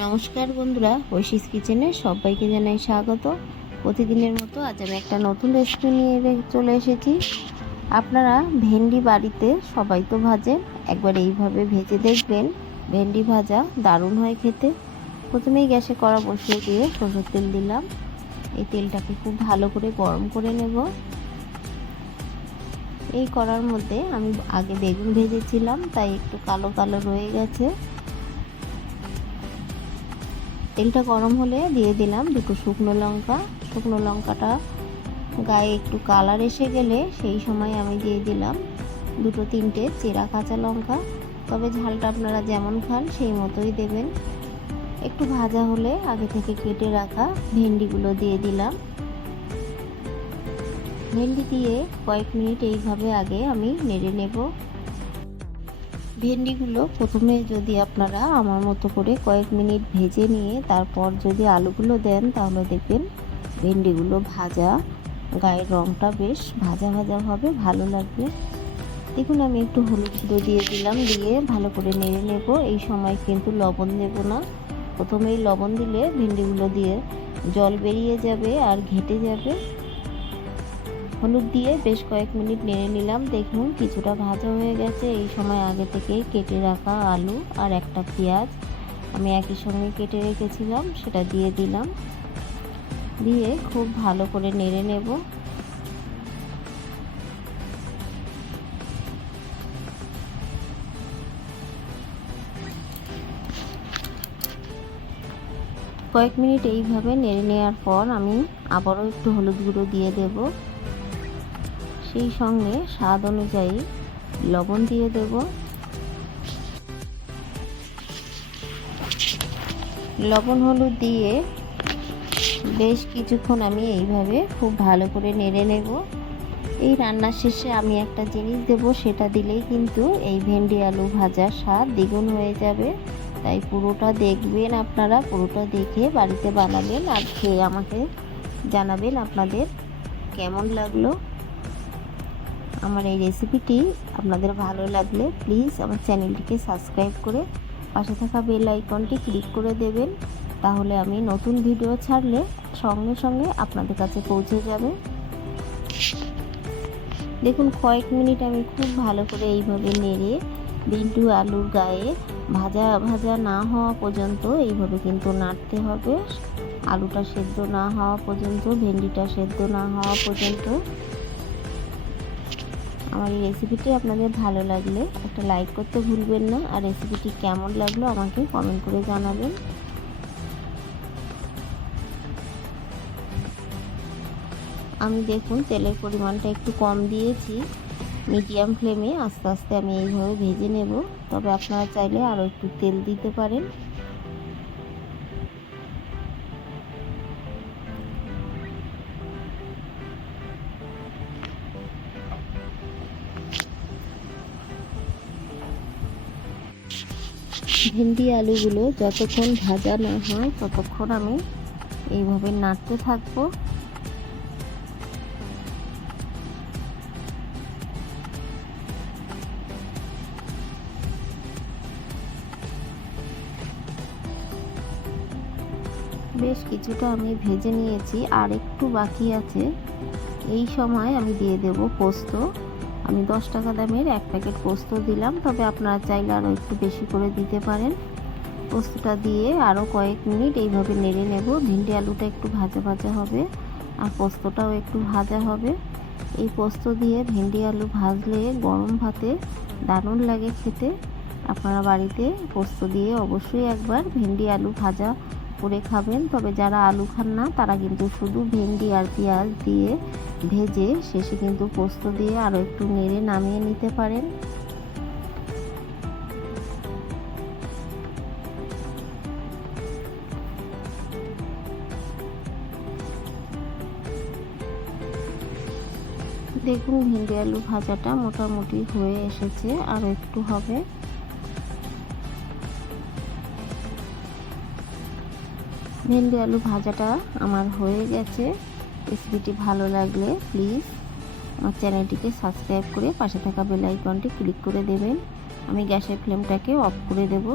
নমস্কার বন্ধুরা, ঐশীস কিচেনে সবাইকে জানাই স্বাগত। প্রতিদিনের মতো আজ আমি একটা নতুন রেসিপি নিয়ে চলে এসেছি। আপনারা ভেন্ডি বাড়িতে সবাই তো ভাজেন, একবার এইভাবে ভেজে দেখবেন। ভেন্ডি ভাজা দারুণ হয় খেতে। প্রথমেই গ্যাসে কড়া বসিয়ে দিয়ে সরষের তেল দিলাম। এই তেলটাকে খুব ভালো করে গরম করে নেব। এই কড়ার মধ্যে আমি আগে বেগুন ভেজেছিলাম, তাই একটু কালো কালো রয়ে গেছে। তেলটা গরম হলে দিয়ে দিলাম দুটো শুকনো লঙ্কা। শুকনো লঙ্কাটা গায়ে একটু কালার এসে গেলে সেই সময় আমি দিয়ে দিলাম দুটো তিনটে চেরা কাঁচা লঙ্কা। তবে ঝালটা আপনারা যেমন খান সেই মতোই দেবেন। একটু ভাজা হলে আগে থেকে কেটে রাখা ভেন্ডিগুলো দিয়ে দিলাম। ভেন্ডি দিয়ে কয়েক মিনিট এইভাবে আগে আমি নেড়ে নেব। ভেন্ডিগুলো প্রথমে যদি আপনারা আমার মতো করে কয়েক মিনিট ভেজে নিয়ে তারপর যদি আলুগুলো দেন, তাহলে দেখবেন ভেন্ডিগুলো ভাজা, গায়ের রঙটা বেশ ভাজা ভাজা হবে, ভালো লাগবে। দেখুন আমি একটু হলুদ গুঁড়ো দিয়ে দিলাম, দিয়ে ভালো করে নেড়ে নেব। এই সময় কিন্তু লবণ দেব না। প্রথমেই লবণ দিলে ভেন্ডিগুলো দিয়ে জল বেরিয়ে যাবে আর ঘেটে যাবে। হলুদ দিয়ে বেশ কয়েক মিনিট নেড়ে নিলাম। দেখুন কিছুটা ভাজা হয়ে গেছে। এই সময় আগে থেকে কেটে রাখা আলু আর একটা পেঁয়াজ আমি একই সঙ্গে কেটে রেখেছিলাম, সেটা দিয়ে দিলাম। দিয়ে খুব ভালো করে নেড়ে নেব। কয়েক মিনিট এইভাবে নেড়ে নেওয়ার পর আমি আবারও একটু হলুদ গুঁড়ো দিয়ে দেব। সেই সঙ্গে স্বাদ অনুযায়ী লবণ দিয়ে দেব। লবণ হলুদ দিয়ে বেশ কিছুক্ষণ আমি এইভাবে খুব ভালো করে নেড়ে নেব। এই রান্নার শেষে আমি একটা জিনিস দেব, সেটা দিলেই কিন্তু এই ভেন্ডি আলু ভাজার স্বাদ দ্বিগুণ হয়ে যাবে। তাই পুরোটা দেখবেন, আপনারা পুরোটা দেখে বাড়িতে বানাবেন আর খেয়ে আমাকে জানাবেন আপনাদের কেমন লাগলো। আমার এই রেসিপিটি আপনাদের ভালো লাগলে প্লিজ আমার চ্যানেলটিকে সাবস্ক্রাইব করে পাশে থাকা বেল আইকনটি ক্লিক করে দেবেন। তাহলে আমি নতুন ভিডিও ছাড়লে সঙ্গে সঙ্গে আপনাদের কাছে পৌঁছে যাবে। দেখুন কয়েক মিনিট আমি খুব ভালো করে এইভাবে নেড়ে ভেন্ডি আলুর গায়ে ভাজা ভাজা না হওয়া পর্যন্ত এইভাবে কিন্তু নাড়তে হবে। আলুটা সেদ্ধ না হওয়া পর্যন্ত, ভেন্ডিটা সেদ্ধ না হওয়া পর্যন্ত। আমার এই রেসিপিটি আপনাদের ভালো লাগলে একটা লাইক করতে ভুলবেন না, আর রেসিপিটি কেমন লাগলো আমাকে কমেন্ট করে জানাবেন। আমি দেখুন তেলের পরিমাণটা একটু কম দিয়েছি। মিডিয়াম ফ্লেমে আস্তে আস্তে আমি এইভাবে ভেজে নেব। তবে আপনারা চাইলে আরও একটু তেল দিতে পারেন। ভেন্ডি আলুগুলো যতক্ষণ ভাজা না হয় ততক্ষণ আমি এইভাবে নাড়তে থাকবো। বেশ কিছুটা আমি ভেজে নিয়েছি, আর একটু বাকি আছে। এই সময় আমি দিয়ে দেব পোস্ত। আমি 10 টাকা দামের এক প্যাকেট পোস্ত দিলাম, তবে আপনারা চাইলে আরও একটু বেশি করে দিতে পারেন। পোস্তটা দিয়ে আরও কয়েক মিনিট এইভাবে নেড়ে নেব। ভেন্ডি আলুটা একটু ভাজা ভাজা হবে আর পোস্তটাও একটু ভাজা হবে। এই পোস্ত দিয়ে ভেন্ডি আলু ভাজলে গরম ভাতে দারুণ লাগে খেতে। আপনারা বাড়িতে পোস্ত দিয়ে অবশ্যই একবার ভেন্ডি আলু ভাজা করে খাবেন। তবে যারা আলু খান না তারা কিন্তু শুধু ভেন্ডি আর পেঁয়াজ দিয়ে ভেজে শেষে কিন্তু পোস্ত দিয়ে আরও একটু নেড়ে নামিয়ে নিতে পারেন। দেখুন ভেন্ডি আলু ভাজাটা মোটামুটি হয়ে এসেছে, আর একটু হবে। ভেন্ডি আলু ভাজাটা আমার হয়ে গেছে। রেসিপিটি ভালো লাগলে প্লিজ আমার চ্যানেলটিকে সাবস্ক্রাইব করে পাশে থাকা বেল আইকনটি ক্লিক করে দেবেন। আমি গ্যাসের ফ্লেমটাকে অফ করে দেব।